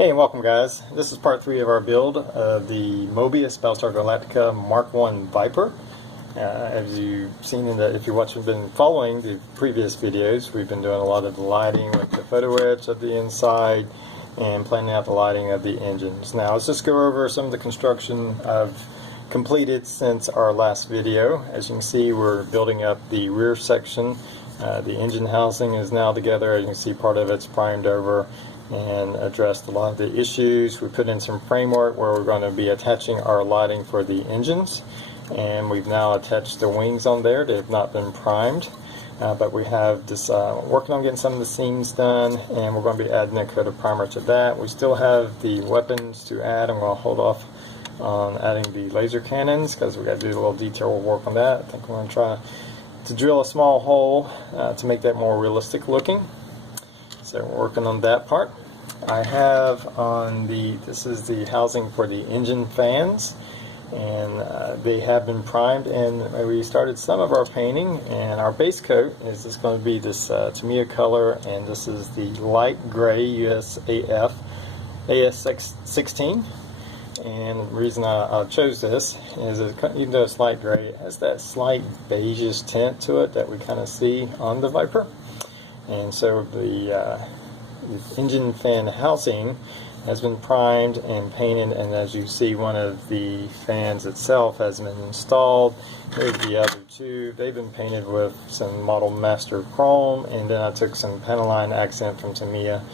Hey and welcome guys. This is part 3 of our build of the Moebius Battlestar Galactica Mark 1 Viper. As you've seen if you've been following the previous videos, we've been doing a lot of the lighting with the photo edge of the inside and planning out the lighting of the engines. Now let's just go over some of the construction I've completed since our last video. As you can see, we're building up the rear section. The engine housing is now together. As you can see, part of it's primed over and addressed a lot of the issues. We put in some framework where we're going to be attaching our lighting for the engines, and we've now attached the wings on there. They have not been primed, but we have this working on getting some of the seams done, and we're going to be adding a coat of primer to that. We still have the weapons to add. I'm going to hold off on adding the laser cannons because we got to do a little detail work on that. I think we're going to try to drill a small hole to make that more realistic looking. So we're working on that part. I have on this is the housing for the engine fans, and they have been primed, and we started some of our painting, and our base coat is just going to be this Tamiya color, and this is the light gray USAF AS16. And the reason I chose this is even though it's light gray, it has that slight beigeish tint to it that we kind of see on the Viper. And so the engine fan housing has been primed and painted, and as you see, one of the fans itself has been installed. Here's the other two. They've been painted with some Model Master chrome, and then I took some Pentaline accent from Tamiya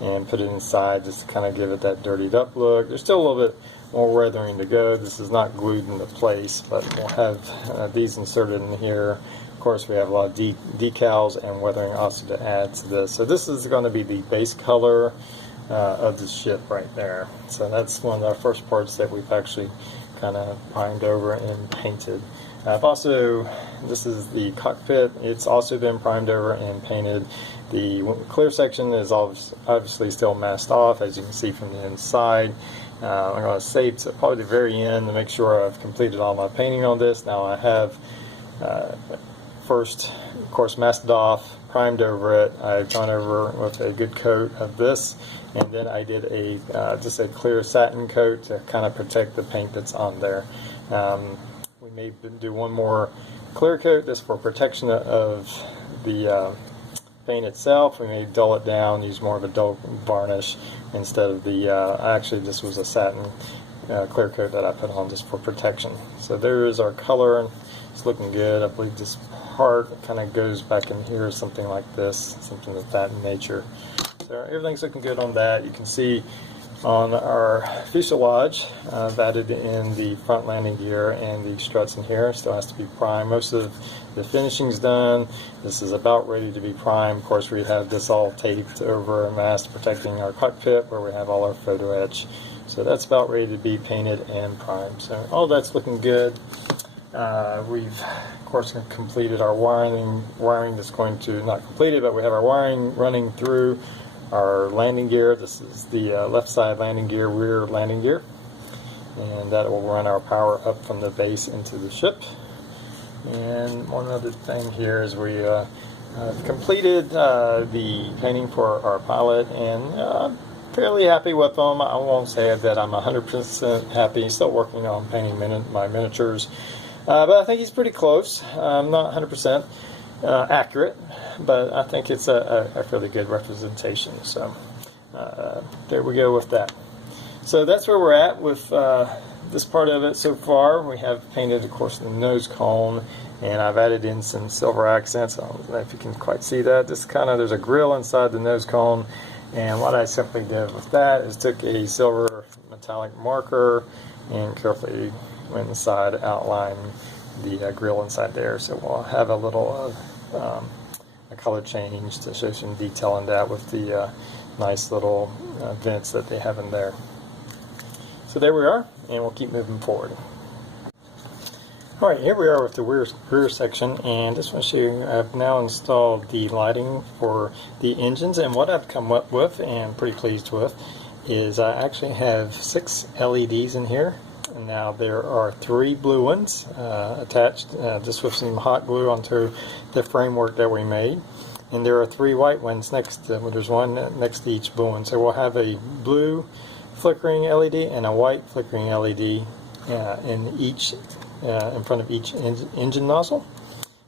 and put it inside just to kind of give it that dirtied up look. There's still a little bit more weathering to go. This is not glued into place, but we'll have these inserted in here. Of course, we have a lot of decals and weathering also to add to this. So this is going to be the base color of the ship right there. So that's one of our first parts that we've actually kind of primed over and painted. I've also, this is the cockpit. It's also been primed over and painted. The clear section is obviously still masked off, as you can see from the inside. I'm going to save to probably the very end to make sure I've completed all my painting on this. Now I have first, of course, masked off, primed over it. I've gone over with a good coat of this, and then I did just a clear satin coat to kind of protect the paint that's on there. We may do one more clear coat just for protection of the paint itself. We may dull it down, use more of a dull varnish instead of the actually this was a satin clear coat that I put on just for protection. So there is our color. It's looking good. I believe this part kind of goes back in here, something like this, something of that nature. So everything's looking good on that. You can see on our fuselage, I've added in the front landing gear and the struts in here. Still has to be primed. Most of the finishing's done. This is about ready to be primed. Of course, we have this all taped over a mast protecting our cockpit where we have all our photo etch. So that's about ready to be painted and primed. So all that's looking good. We've, of course, completed our wiring that's going to, not completed, but we have our wiring running through our landing gear. This is the left side landing gear, rear landing gear, and that will run our power up from the base into the ship. And one other thing here is we completed the painting for our pilot, and fairly happy with them. I won't say that I'm 100% happy. Still working on painting my miniatures. But I think he's pretty close. I'm not 100% accurate, but I think it's a fairly good representation. So there we go with that. So that's where we're at with this part of it so far. We have painted, of course, the nose cone, and I've added in some silver accents. I don't know if you can quite see that. This kind of, there's a grill inside the nose cone, and what I simply did with that is took a silver metallic marker and carefully went inside, outline the grill inside there. So we'll have a little a color change to show some detail in that with the nice little vents that they have in there. So there we are, and we'll keep moving forward. Alright, here we are with the rear section, and just want to show you I've now installed the lighting for the engines, and what I've come up with and pretty pleased with is I actually have 6 LEDs in here. Now there are 3 blue ones attached just with some hot glue onto the framework that we made. and there are 3 white ones next to, well, there's one next to each blue one. So we'll have a blue flickering LED and a white flickering LED in front of each engine nozzle.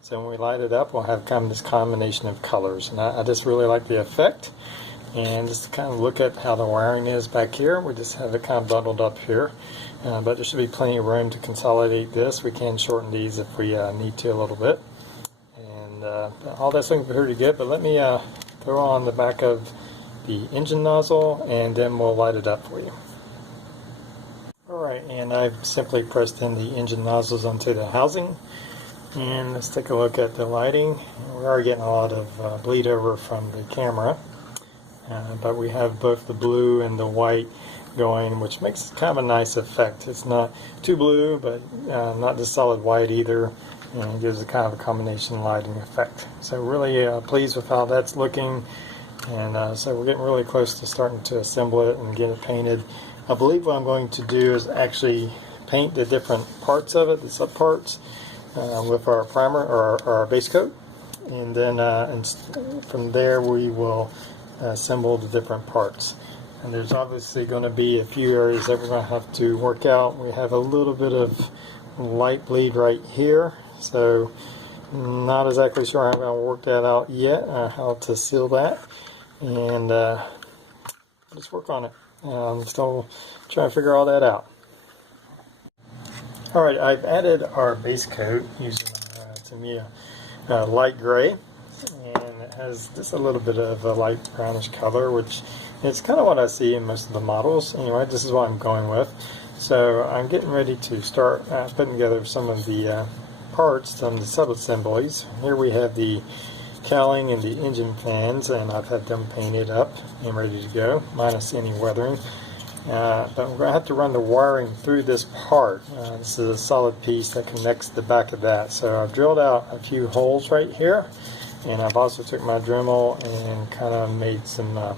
So when we light it up, we'll have kind of this combination of colors, and I just really like the effect. And just to kind of look at how the wiring is back here, we just have it kind of bundled up here, but there should be plenty of room to consolidate this. We can shorten these if we need to a little bit. And all that's looking pretty good, but let me throw on the back of the engine nozzle and then we'll light it up for you. Alright, and I've simply pressed in the engine nozzles onto the housing, and let's take a look at the lighting. We are getting a lot of bleed over from the camera, but we have both the blue and the white going, which makes kind of a nice effect. It's not too blue, but not just solid white either, and it gives a kind of a combination lighting effect. So really pleased with how that's looking, and so we're getting really close to starting to assemble it and get it painted. I believe what I'm going to do is actually paint the different parts of it, the subparts, with our primer or our base coat, and then from there we will assemble the different parts. And there's obviously going to be a few areas that we're going to have to work out. We have a little bit of light bleed right here, so not exactly sure how I'm going to work that out yet, how to seal that, and just work on it. I'm still trying to figure all that out. Alright, I've added our base coat using, to me, a light gray, and it has just a little bit of a light brownish color, which is kind of what I see in most of the models. Anyway, this is what I'm going with. So I'm getting ready to start putting together some of the parts, some of the sub-assemblies. Here we have the cowling and the engine fans, and I've had them painted up and ready to go, minus any weathering. But we're going to have to run the wiring through this part. This is a solid piece that connects the back of that. So I've drilled out a few holes right here, and I've also took my Dremel and kind of made some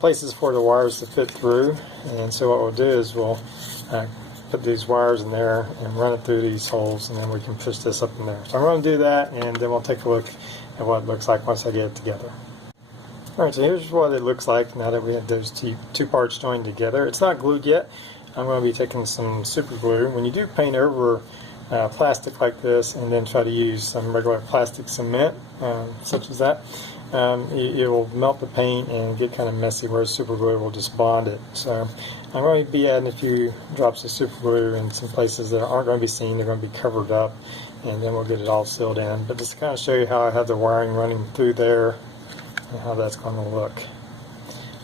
places for the wires to fit through. And so what we'll do is we'll put these wires in there and run it through these holes, and then we can push this up in there. So I'm going to do that, and then we'll take a look at what it looks like once I get it together. Alright, so here's what it looks like now that we have those two parts joined together. It's not glued yet. I'm going to be taking some super glue. When you do paint over plastic like this and then try to use some regular plastic cement, such as that, it will melt the paint and get kind of messy, whereas super glue will just bond it. So I'm going to be adding a few drops of super glue in some places that aren't going to be seen. They're going to be covered up, and then we'll get it all sealed in. But just to kind of show you how I have the wiring running through there and how that's going to look.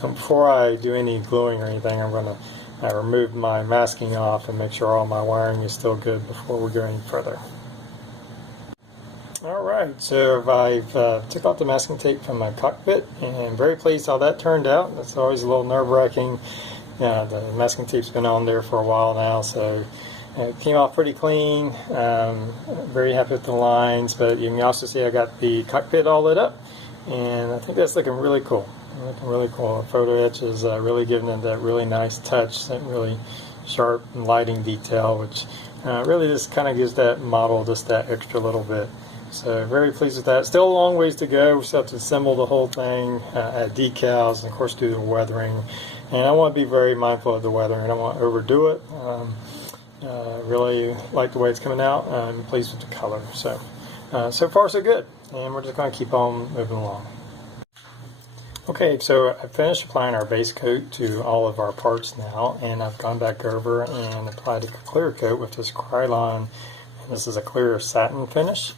And before I do any gluing or anything, I'm going to remove my masking off and make sure all my wiring is still good before we go any further. Alright, so I've took off the masking tape from my cockpit, and I'm very pleased how that turned out. That's always a little nerve-wracking. The masking tape's been on there for a while now, so it came off pretty clean. Very happy with the lines, but you can also see I got the cockpit all lit up, and I think that's looking really cool. Looking really cool. The photo etch is really giving it that really nice touch, that really sharp lighting detail, which really just kind of gives that model just that extra little bit. So very pleased with that. Still a long ways to go. We still have to assemble the whole thing, add decals, and of course do the weathering. And I want to be very mindful of the weathering. I don't want to overdo it. Really like the way it's coming out. I'm pleased with the color. So far so good. And we're just going to keep on moving along. Okay, so I finished applying our base coat to all of our parts now, and I've gone back over and applied a clear coat with this Krylon. And this is a clear satin finish.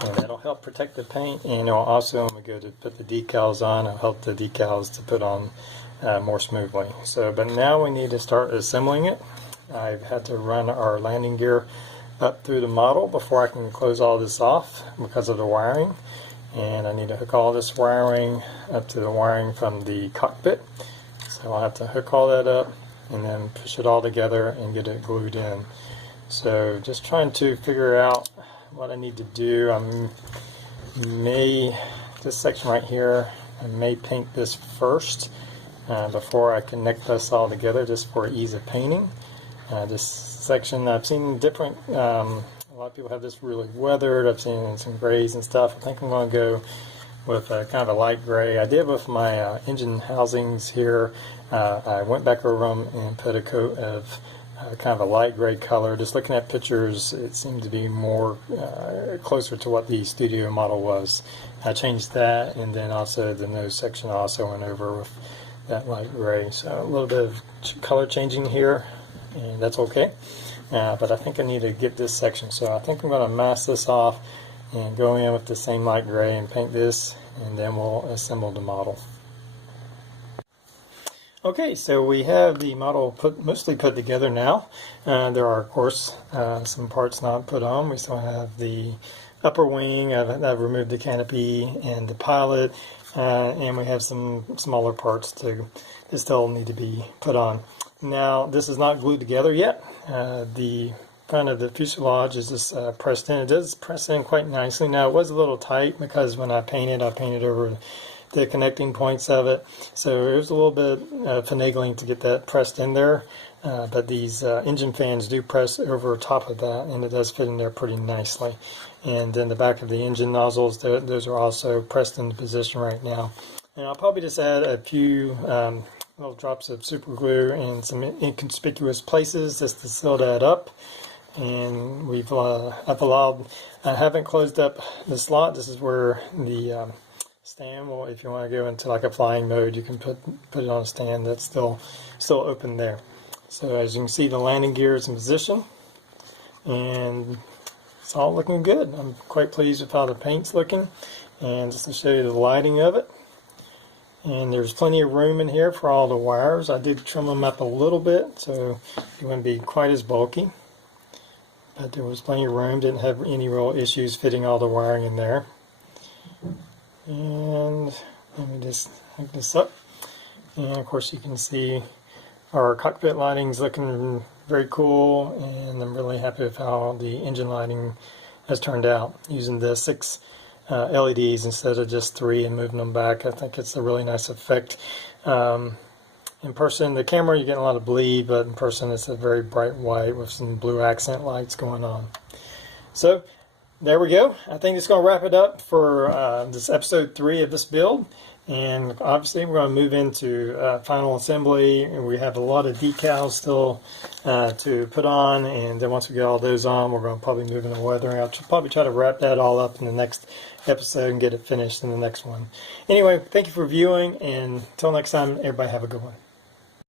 And that'll help protect the paint, and it'll also, when we go to put the decals on, it'll help the decals to put on more smoothly. But now we need to start assembling it. I've had to run our landing gear up through the model before I can close all this off because of the wiring. And I need to hook all this wiring up to the wiring from the cockpit. So I'll have to hook all that up and then push it all together and get it glued in. So just trying to figure out what I need to do. This section right here, I may paint this first before I connect this all together, just for ease of painting. This section, I've seen different, a lot of people have this really weathered. I've seen some grays and stuff. I think I'm going to go with kind of a light gray. I did with my engine housings here. I went back over them and put a coat of kind of a light gray color. Just looking at pictures, it seemed to be more closer to what the studio model was. I changed that, and then also the nose section I also went over with that light gray. So a little bit of color changing here, and that's okay. But I think I need to get this section, so I think I'm going to mask this off and go in with the same light gray and paint this, and then we'll assemble the model. Okay, so we have the model mostly put together now. There are, of course, some parts not put on. We still have the upper wing. I've removed the canopy and the pilot, and we have some smaller parts that still need to be put on. Now, this is not glued together yet. The front of the fuselage is just pressed in. It does press in quite nicely. Now, it was a little tight because when I painted over the connecting points of it, so there's a little bit finagling to get that pressed in there, but these engine fans do press over top of that, and it does fit in there pretty nicely. And then the back of the engine nozzles, those are also pressed into position right now. And I'll probably just add a few little drops of super glue in some inconspicuous places just to seal that up. And I haven't closed up the slot. This is where the stand will, if you want to go into like a flying mode, you can put it on a stand that's still open there. So as you can see, the landing gear is in position, and it's all looking good. I'm quite pleased with how the paint's looking. And just to show you the lighting of it, and there's plenty of room in here for all the wires. I did trim them up a little bit so it wouldn't be quite as bulky, but there was plenty of room. Didn't have any real issues fitting all the wiring in there. And let me just hook this up, and of course you can see our cockpit lighting's looking very cool, and I'm really happy with how the engine lighting has turned out using the 6 LEDs instead of just 3 and moving them back. I think it's a really nice effect. In person, the camera, you're getting a lot of bleed, but in person it's a very bright white with some blue accent lights going on. So there we go. I think it's going to wrap it up for this episode 3 of this build. And obviously we're going to move into final assembly, and we have a lot of decals still to put on. And then once we get all those on, we're going to probably move into weathering. I'll probably try to wrap that all up in the next episode and get it finished in the next one. Anyway, thank you for viewing, and until next time, everybody have a good one.